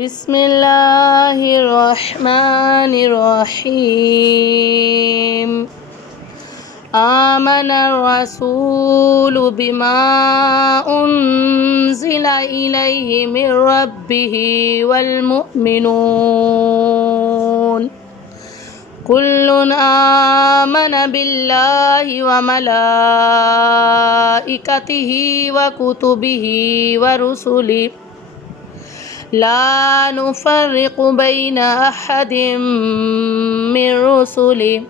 بسم الله الرحمن الرحيم آمن الرسول بما أنزل إليه من ربه والمؤمنون كل آمن بالله وملائكته وكتبه ورسله لا نفرق بين أحد من رسله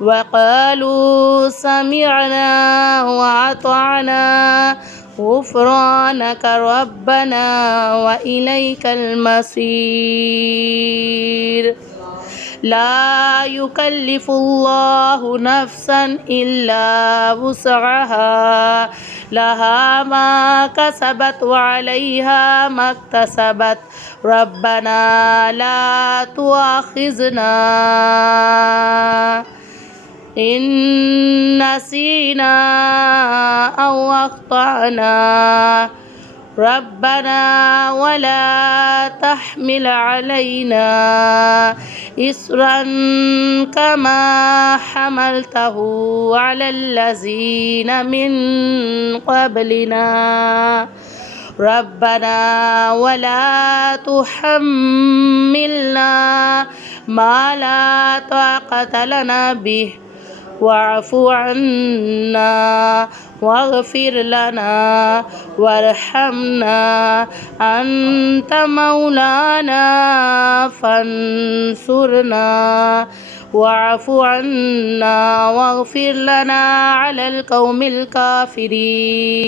وقالوا سمعنا وأطعنا غفرانك ربنا وإليك المصير لا يكلف الله نفسا إلا وسعها لها ما كسبت وعليها ما اكتسبت ربنا لا تؤاخذنا إن نسينا أو أخطأنا ربنا ولا تحمل علينا إصرا كما حملته على الذين من قبلنا ربنا ولا تحملنا ما لا طاقة لنا به واعف عنا واغفر لنا وارحمنا أنت مولانا فانصرنا واعف عنا واغفر لنا على القوم الكافرين.